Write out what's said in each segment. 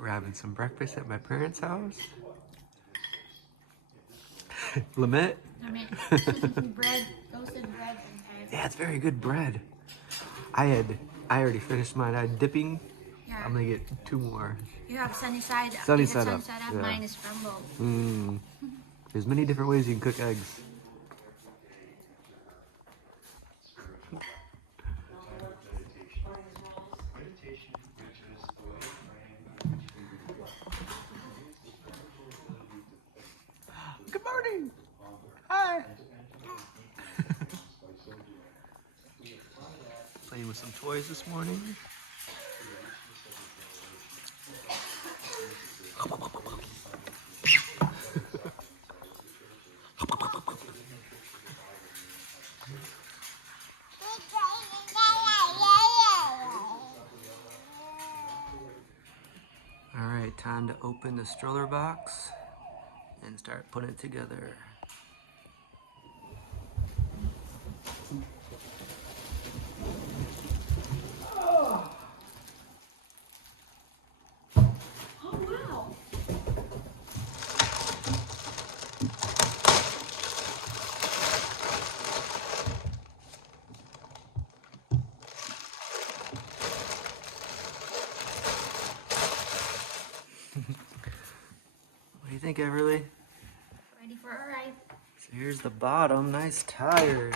We're having some breakfast at my parents' house. Lamette? Bread, toasted bread and eggs. Yeah, it's very good bread. I already finished mine. I had dipping. Yeah. I'm gonna get 2 more. You have sunny side up. Sunny You have side up. Sunny side up. Yeah. Mine is scrambled. There's many different ways you can cook eggs. Good morning. Hi. Playing with some toys this morning. All right, time to open the stroller box and start putting it together. Oh wow! What do you think, Everly? Ready for a ride? So here's the bottom, nice tires.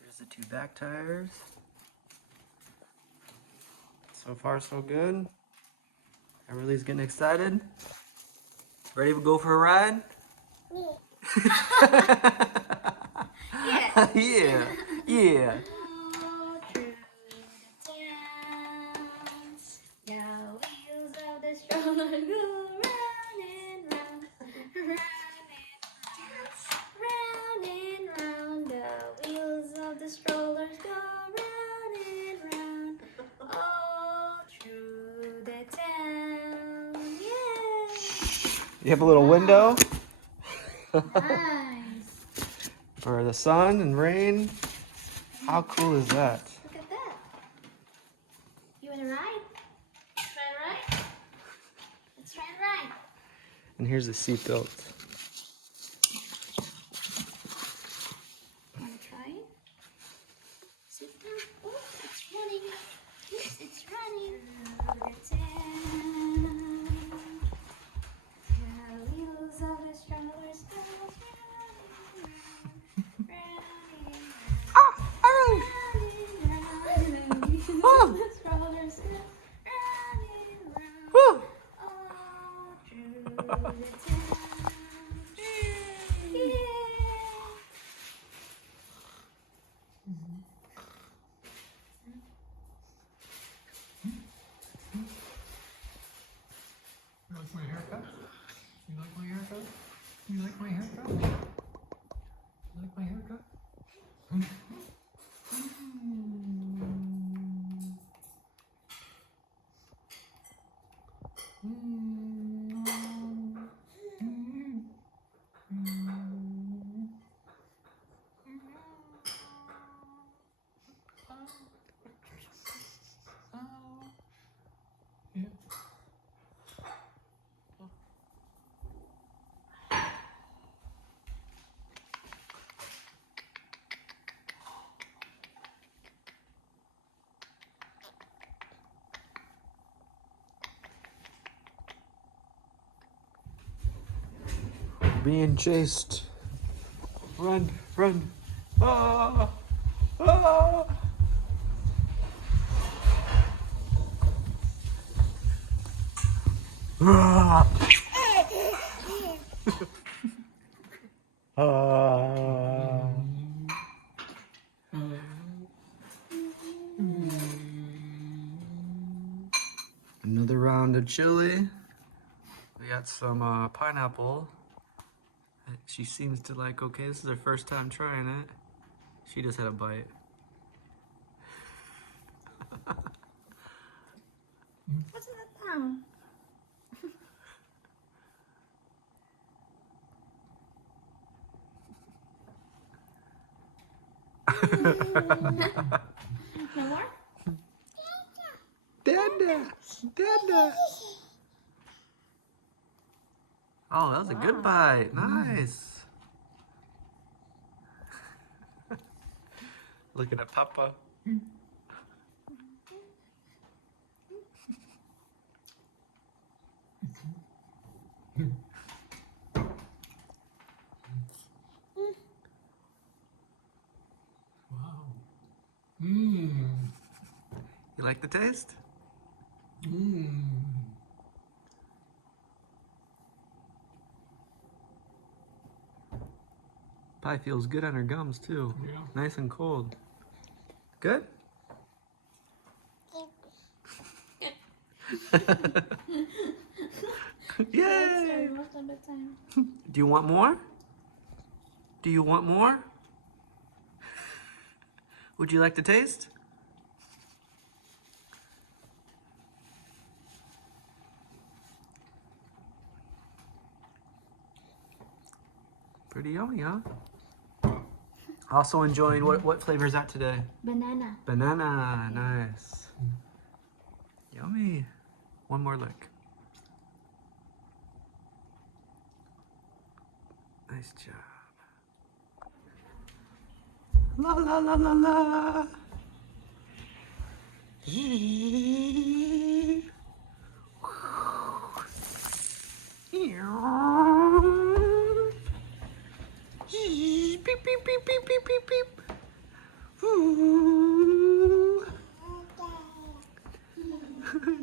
Here's the 2 back tires. So far, so good. Everly's getting excited. Ready to go for a ride? Yeah. Yeah, yeah. All through the towns, the wheels of the stroller go round and round, round and round. The wheels of the strollers go round and round, all through the town. Yeah. You have a little window Nice. for the sun and rain. How cool is that? Look at that. You want to ride? Try to ride? Let's try and ride. And here's the seat belt. Want to try it? Sit down. Oh, it's running. Yes, it's running. The town. The wheels of the strollers go round, round, round, round, the wheels of the strollers go round and round, Woo! all through the town. Yeah. You like my haircut? You like my haircut? You like my haircut? You like my haircut? Being chased. Run, run. Ah, ah. Ah. Ah. Another round of chili. We got some pineapple. She seems to like, okay, this is her first time trying it. She just had a bite. What's that sound? No more? Dada! Dada. Oh, that was a good bite. Nice. Looking at Papa. Wow. Mmm. You like the taste? Mmm. Pie feels good on her gums too. Yeah. Nice and cold. Good? Yay! Most of the time. Do you want more? Do you want more? Would you like to taste? Pretty yummy, huh? Also enjoying, what flavor is that today? Banana. Banana, nice. Yummy. One more lick. Nice job. La la la la la. Beep beep beep beep beep beep beep. Ooh.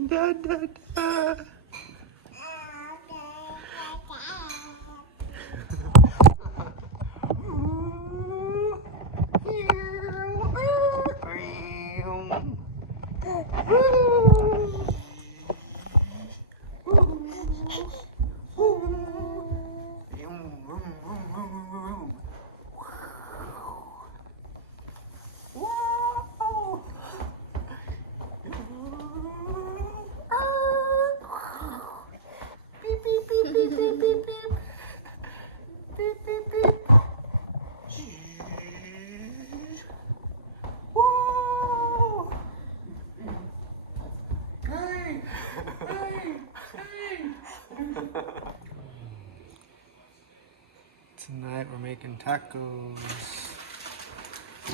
Da da da. Tonight we're making tacos. I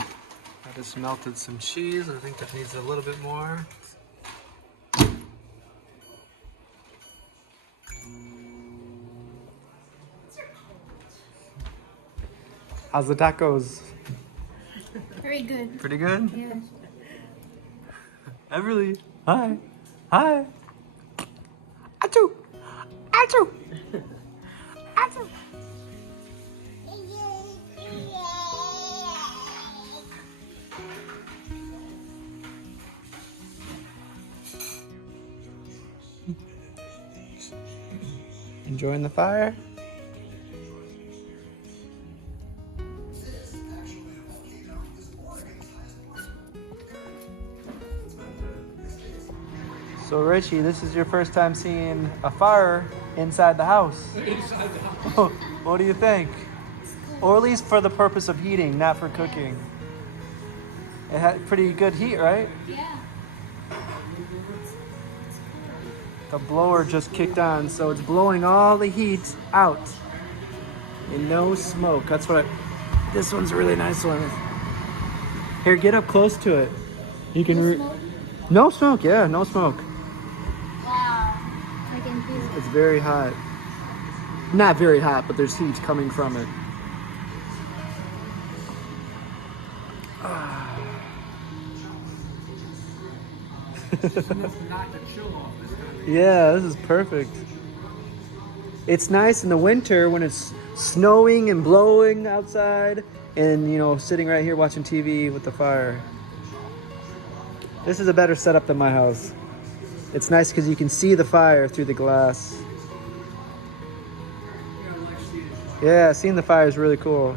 just melted some cheese. I think that needs a little bit more. How's the tacos? Very good. Pretty good? Yes. Everly. Hi. Hi. Achoo. Achoo. Achoo. Enjoying the fire? So Richie, this is your first time seeing a fire inside the house. Inside the house. What do you think? Or at least for the purpose of heating, not for cooking. It had pretty good heat, right? Yeah. The blower just kicked on, so it's blowing all the heat out. And no smoke. That's what this one's a really nice one. Here, get up close to it. You can Smoke? no smoke, yeah, no smoke. Wow. I can feel it. It's very hot. Not very hot, but there's heat coming from it. Enough to knock the chill off this time. Yeah, this is perfect. It's nice in the winter when it's snowing and blowing outside and, you know, sitting right here watching TV with the fire. This is a better setup than my house. It's nice because you can see the fire through the glass. Yeah, I like seeing it. Yeah, seeing the fire is really cool.